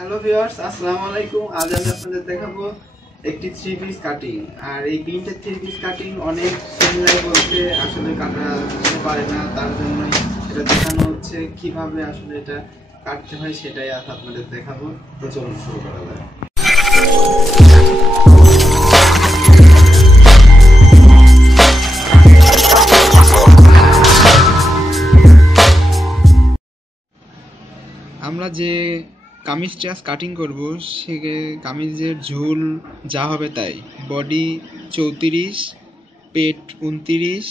Hello viewers, আসসালামু আলাইকুম। আজ আমি আপনাদের দেখাবো একটি থ্রি পিস কাটিং। আর এই প্রিন্টের থ্রি পিস কাটিং অনেক ছেলেরাই বলতে আসলে কাটা পারে না, তার জন্যই এটা দেখানো হচ্ছে কিভাবে আসলে এটা কাটতে হয়, সেটাই আজ আপনাদের দেখাবো। তো চলুন শুরু করা যায়। আমরা যে কামিজটা কাটিং করব সে কামিজের ঝুল যা হবে তাই। বডি 34, পেট 29,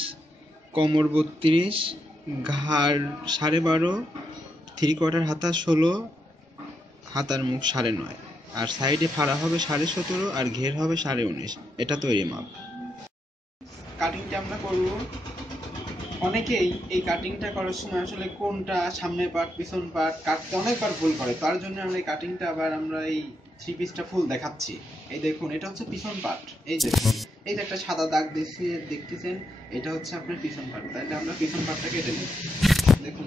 কোমর 32, ঘাড় 12.5, 3/4 হাতা 16, হাতার মুখ 9.5, আর সাইডে ফাড়া হবে 17.5 আর ঘের হবে 19.5। এটা তৈরি মাপ। কাটিংটা আমরা করব। অনেকেই এই কাটিংটা করার সময় আসলে কোনটা সামনের পার্ট পিছন পার্ট কাটতে অনেকবার ভুল করে, তার জন্য আমরা এই কাটিংটা আবার আমরা এই থ্রি পিসটা ফুল দেখাচ্ছি। এই দেখুন, এটা হচ্ছে পিছন পার্ট। এই দেখুন, এই যে একটা সাদা দাগ দেখতেছেন, এটা হচ্ছে আপনার পিছন পার্ট। তাহলে আমরা পিছন পার্টটা কেটে নিই। দেখুন,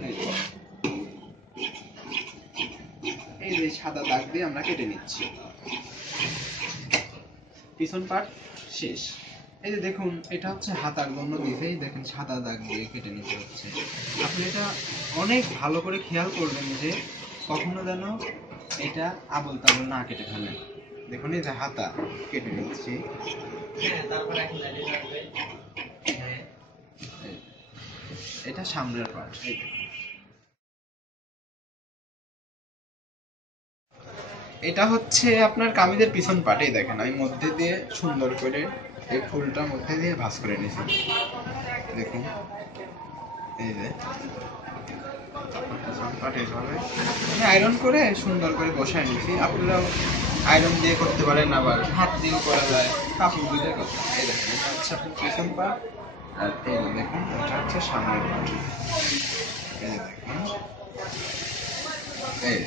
এই যে সাদা দাগ দিয়ে আমরা কেটে নিচ্ছি। পিছন পার্ট শেষ। এই যে দেখুন, এটা হচ্ছে হাতার জন্য দিয়েই দেখেন সাদা দাগ দিয়ে কেটে নিতে হচ্ছে। আপনি এটা অনেক ভালো করে খেয়াল করবেন যে কখনো যেন এটা আবল তাবল না কেটে ফেলেন। দেখুন, এই যে হাতা কেটে নিচ্ছি। এটা সামনের পার্ট। এটা হচ্ছে আপনার কামিজের পিছন পার্ট। এই দেখেন, আমি মধ্যে দিয়ে সুন্দর করে এই ফুলটার মধ্যে দিয়ে ভাঁজ করে নিয়েছি। দেখুন, এই যে আয়রন করে সুন্দর করে বসায় নিয়েছি। আপনারা আয়রন দিয়ে করতে পারেন, আবার হাত দিয়েও করা যায়, কাপড় দিয়ে করতে পারেন। এই দেখেন, এটা হচ্ছে আপনার পিছন পার্ট, আর এই দেখুন এটা হচ্ছে সামনের পার্ট। এই দেখুন, এই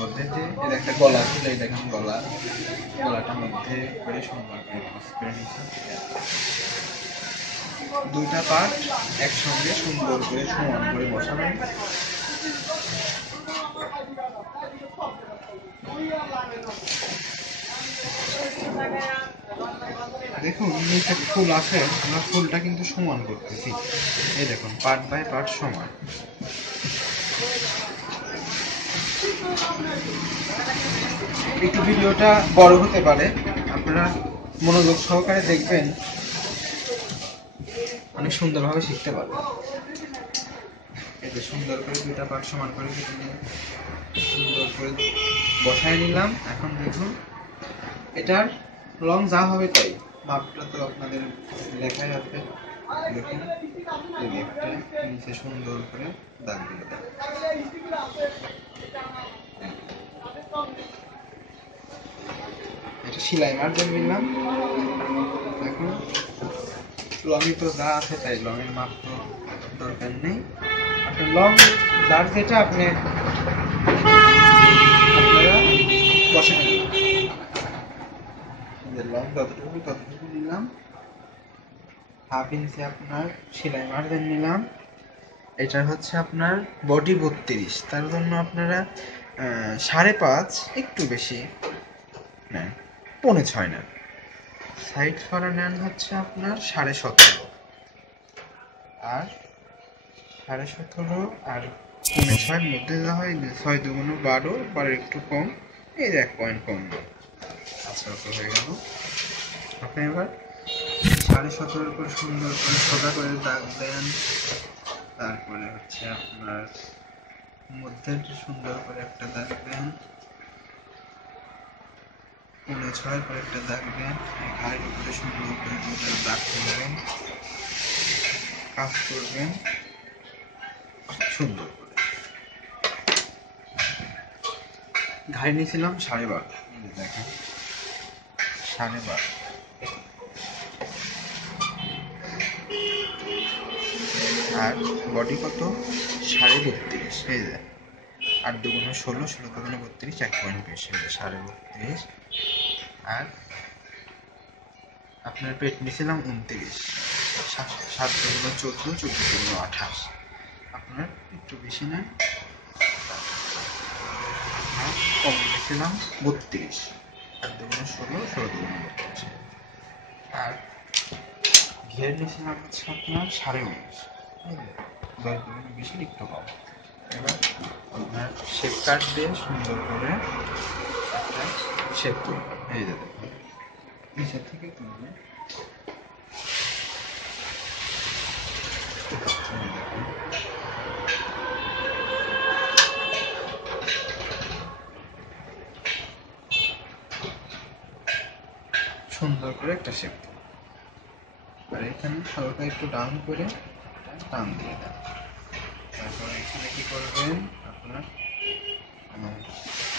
মধ্যে দিয়ে এই একটা গলা ছিল, এই দেখেন গলাটার মধ্যে করে সুন্দর করে ভাঁজ করে নিয়েছি। দুইটা পার্ট একসঙ্গে সুন্দর করে সমান করে বসাবেন। দেখুন, নিচে ফুল আছে, আমরা ফুলটা কিন্তু সমান করতেছি। এই দেখুন, পার্ট বাই পার্ট সমান। একটু ভিডিওটা বড় হতে পারে, আপনারা মনোযোগ সহকারে দেখবেন, অনেক সুন্দরভাবে শিখতে পারবেন। এই যে সুন্দর করে দুইটা পার্ট সমান করে সুন্দর করে বসায় নিলাম। এখন দেখুন, এটার লং যা হবে তাই, মাপটা তো আপনাদের লেখাই আছে। দেখুন, এই একটা নিচে সুন্দর করে দাগ দিয়ে দেন। এটা সেলাই মার্জিন নিলাম। দেখুন, লংই তো যা আছে তাই, লংয়ের মাপ তো দরকার নেই। আপনার লং যার যেটা আপনারা বসে নিলাম। লং ততটুকু নিলাম। 1/2 ইঞ্চি আপনার সেলাই মার্জিন নিলাম। এটা হচ্ছে আপনার বডি 32, তার জন্য আপনারা 5.5 একটু বেশি নেন, 5.5 নেন। সাইড ফাড়া নেন হচ্ছে আপনার 17.5, আর 17.5 আর 5.5 মধ্যে যা হয় 6 2 12, বা একটু কম, এই যে 1 পয়েন্ট কম। আচ্ছা, হয়ে গেল। আপনি এবার 17.5 করে সুন্দর করে সোজা করে দাগ দেন। তারপরে হচ্ছে আপনার মধ্যে সুন্দর করে একটা দাগ দেন, 5.5 করে একটা দাগ দেন। ঘাড়ের উপরে সুন্দর করে দাগ করবেন, কাজ করবেন সুন্দর করে। ঘাড়ে নিয়েছিলাম 12.5, দেখেন 12.5, আর বডি কত 32.5। এই যে 8 2 16, 16 2 32, 1 পয়েন্ট বেশি, 32.5। আর আপনার পেট নিয়েছিলাম 29, 7 2 14, 14 2 28। আপনার একটু বেশি নেন, কম নিয়েছিলাম 32, 16, 16 আর ঘের নিয়েছিলাম হচ্ছে আপনার 19.5, 10 একটু কম। এবার আপনার শেপ কাট দিয়ে সুন্দর করে একটা শেপ করবেন। এই যে দেখুন নিচে থেকে তুলবে, সুন্দর করে একটা শেপ দেবেন। আর এখানে হালকা একটু ডাউন করে টান দিয়ে দেন। তারপর এখানে কি করবেন, আপনার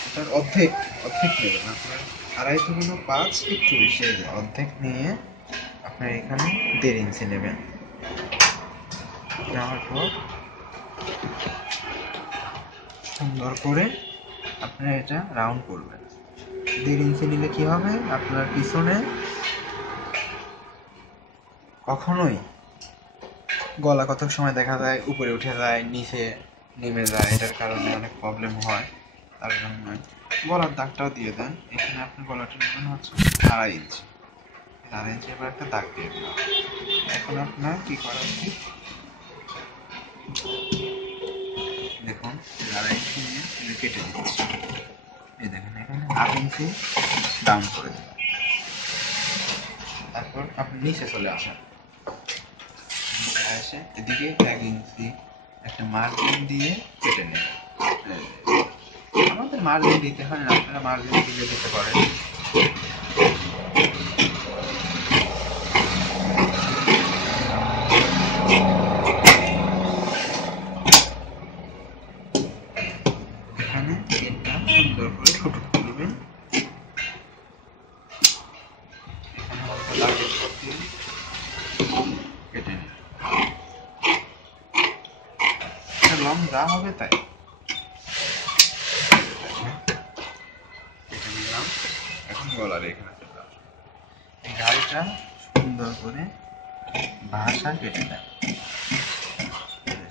এটার অর্ধেক নেবেন। আপনার 2.5 থেকে 5 একটু বেশি, অর্ধেক নিয়ে আপনার এখানে 1.5 ইঞ্চি নেবেন। নেওয়ার পর সুন্দর করে আপনার এটা রাউন্ড করবেন। 1.5 ইঞ্চি নিলে কি হবে, আপনার পিছনে কখনোই গলা কত সময় দেখা যায় উপরে উঠে যায়, নিচে নেমে যায়, এটার কারণে অনেক প্রবলেম হয়। তার জন্য গলার দাগটাও দিয়ে দেন। এখানে আপনি গলাটা নেবেন হচ্ছে 2.5 ইঞ্চি, 2.5 ইঞ্চি এবার একটা দাগ দিয়ে দিলাম। এখন আপনার কি করা উচিত, দেখুন 2.5 ইঞ্চি নিয়ে কেটে দিচ্ছি। এই দেখেন এখানে 1/2 ইঞ্চি ডাউন করে দিলাম। তারপর আপনি নিচে চলে আসেন, এসে এদিকে 1 ইঞ্চি একটা মার্জিন দিয়ে কেটে নেবেন। আমাদের মার্জিন দিতে হয় না, আপনারা মার্জিন দিয়ে দিতে পারেন। এখানে এটা সুন্দর করে ছোট করবেন। কেটে নিন, লং যা হবে তাই কেটে নিলাম। এখন গলার এখানে চলে আসবো, এই গাড়িটা সুন্দর করে ভাষা কেটে দেন,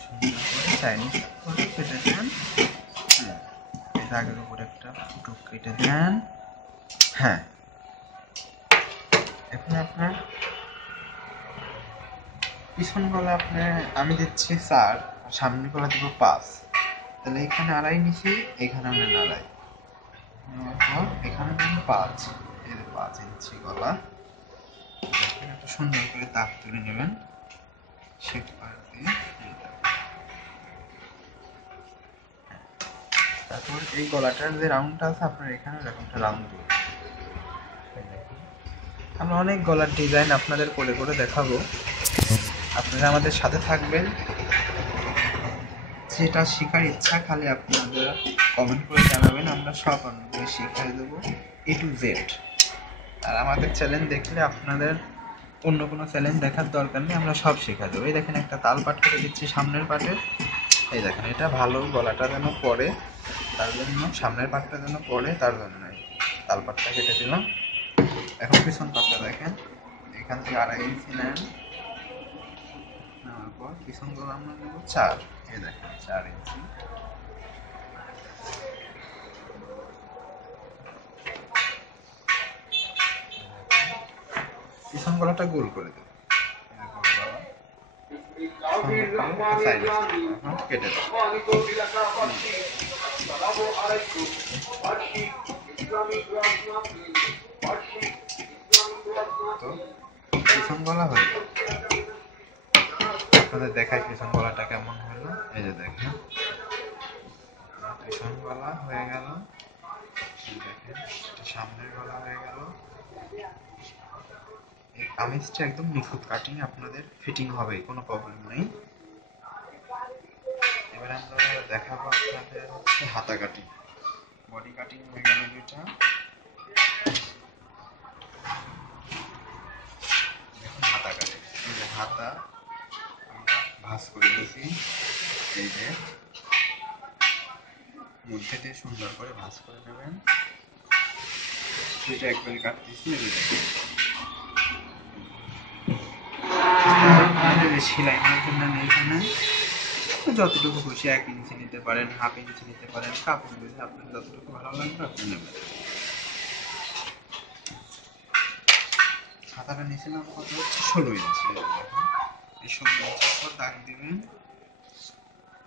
সুন্দর করে চাইনিজ করে কেটে দেন। এই দাগের উপর একটা ফুটো কেটে দেন। হ্যাঁ, এখন আপনার পিছন গলা আমি দিচ্ছি 4, সামনের গলা দেবো 5, তাহলে এখানে 2.5 নিচ্ছি, এখানে আমরা 2.5 নেওয়ার পর এখানে দেবো 5, এই 5 ইঞ্চি গলা। একটা সুন্দর করে দাগ তুলে নেবেন শেপ পার দিয়ে। তারপর এই গলাটার যে রাউন্ডটা আছে আপনার এখানে এরকমটা রাউন্ড দিয়ে, আমরা অনেক গলার ডিজাইন আপনাদের করে করে দেখাবো। আপনারা আমাদের সাথে থাকবেন, যেটা শেখার ইচ্ছা খালি আপনাদের কমেন্ট করে জানাবেন, আমরা সব আপনাদের শিখিয়ে দেবো A to Z। আর আমাদের চ্যানেল দেখলে আপনাদের অন্য কোনো চ্যানেল দেখার দরকার নেই, আমরা সব শেখা দেবো। এই দেখেন একটা তাল পাট করে দিচ্ছি সামনের পাটের, এই দেখেন এটা ভালো গলাটা যেন পড়ে তার জন্য, সামনের পাটটা যেন পড়ে তার জন্য তাল পাটটা কেটে দিলাম। এখন পিছন পাটটা দেখেন, এখান থেকে 2.5 ইঞ্চি নেন, নেওয়ার পর পিছন গলা আমরা নেব 4, এই দেখেন 4 ইঞ্চি। পিছন গলাটা গোল করে দেব, কেটে দেব। পিছন গলা হয়ে গেল, আপনাদের দেখায় পিছন গলাটা কেমন হলো। এই যে দেখেন পিছন গলা হয়ে গেল, দেখেন সামনের গলা হয়ে গেল। এই কামিজটা একদম নিখুঁত কাটিং, আপনাদের ফিটিং হবে, কোনো প্রবলেম নেই। এবার আমরা দেখাবো আপনাদের হচ্ছে হাতা কাটিং। বডি কাটিং হয়ে গেল দুইটা, দেখুন হাতা কাটিং। এই যে হাতা আমরা ভাঁজ করে দিয়েছি, এই যে মধ্যে দিয়ে সুন্দর করে ভাঁজ করে নেবেন। সেটা একবারে কাটতেছি, সেলাই মারার জন্য এইখানে যতটুকু খুশি 1 ইঞ্চি নিতে পারেন, হাফ ইঞ্চি নিতে পারেন, কাপড় বুঝে আপনার যতটুকু ভালো লাগবে আপনি নেবেন। হাতাটা নিয়েছিলাম কত হচ্ছে 16 ইঞ্চি। এই 16 ইঞ্চির পর দাগ দিবেন,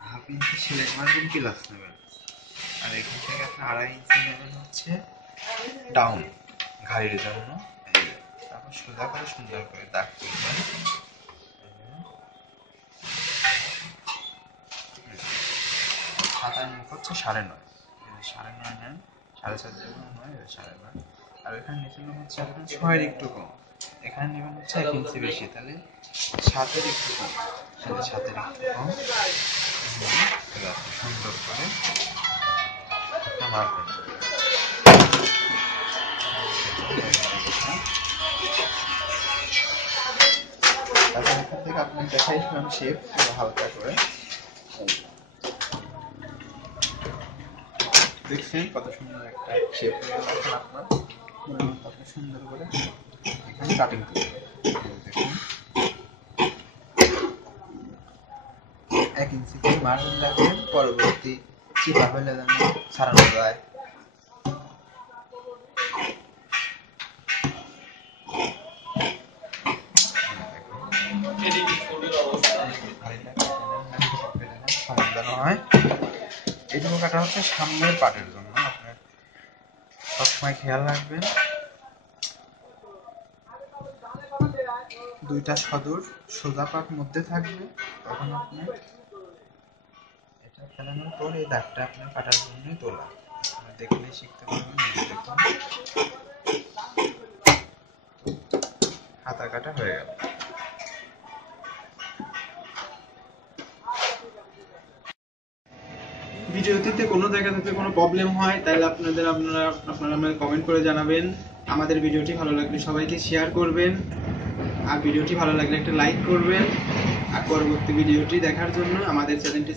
হাফ ইঞ্চি সেলাই মারবেন, প্লাস নেবেন। আর এখান থেকে আপনি 2.5 ইঞ্চি নেবেন হচ্ছে ডাউন ঘাড়ির জন্য। তারপর সোজা করে সুন্দর করে দাগ করবেন। হাতার মুখ হচ্ছে 9.5, 9.5 নেন, 7.5 যেমন হয় 9.5। আর এখানে নিচের নাম হচ্ছে আপনার 6-এর একটু কম, এখানে নেবেন হচ্ছে 1 ইঞ্চি বেশি, তাহলে 7-এর একটু কম, 7-এর একটু কম। সুন্দর করে মারবেন। তারপর এখান থেকে আপনি দেখাইছিলাম শেপ হালকা করে, দেখছেন কত সুন্দর একটা শেপ হয়ে গেল। আপনার কত সুন্দর করে এখানে কাটিং করবেন। দেখুন 1 ইঞ্চি করে মার্জিন রাখবেন, পরবর্তী চিপা হলে যেন ছাড়ানো যায়। এইটুকু কাটা হচ্ছে সামনের পাটের জন্য। আপনার সবসময় খেয়াল রাখবেন 2টা সদর সোজা পাট মধ্যে থাকবে, তখন আপনি এটা ফেলানোর পর এই দাগটা আপনার কাটার জন্যই তোলা, দেখলেই শিখতে পারবেন। দেখুন হাতা কাটা হয়ে গেল। ভিডিওটিতে কোনো জায়গা থেকে কোনো প্রবলেম হয় তাহলে আপনারা আমাকে কমেন্ট করে জানাবেন। আমাদের ভিডিওটি ভালো লাগলে সবাইকে শেয়ার করবেন, আর ভিডিওটি ভালো লাগলে একটা লাইক করবেন। আর পরবর্তী ভিডিওটি দেখার জন্য আমাদের চ্যানেলটি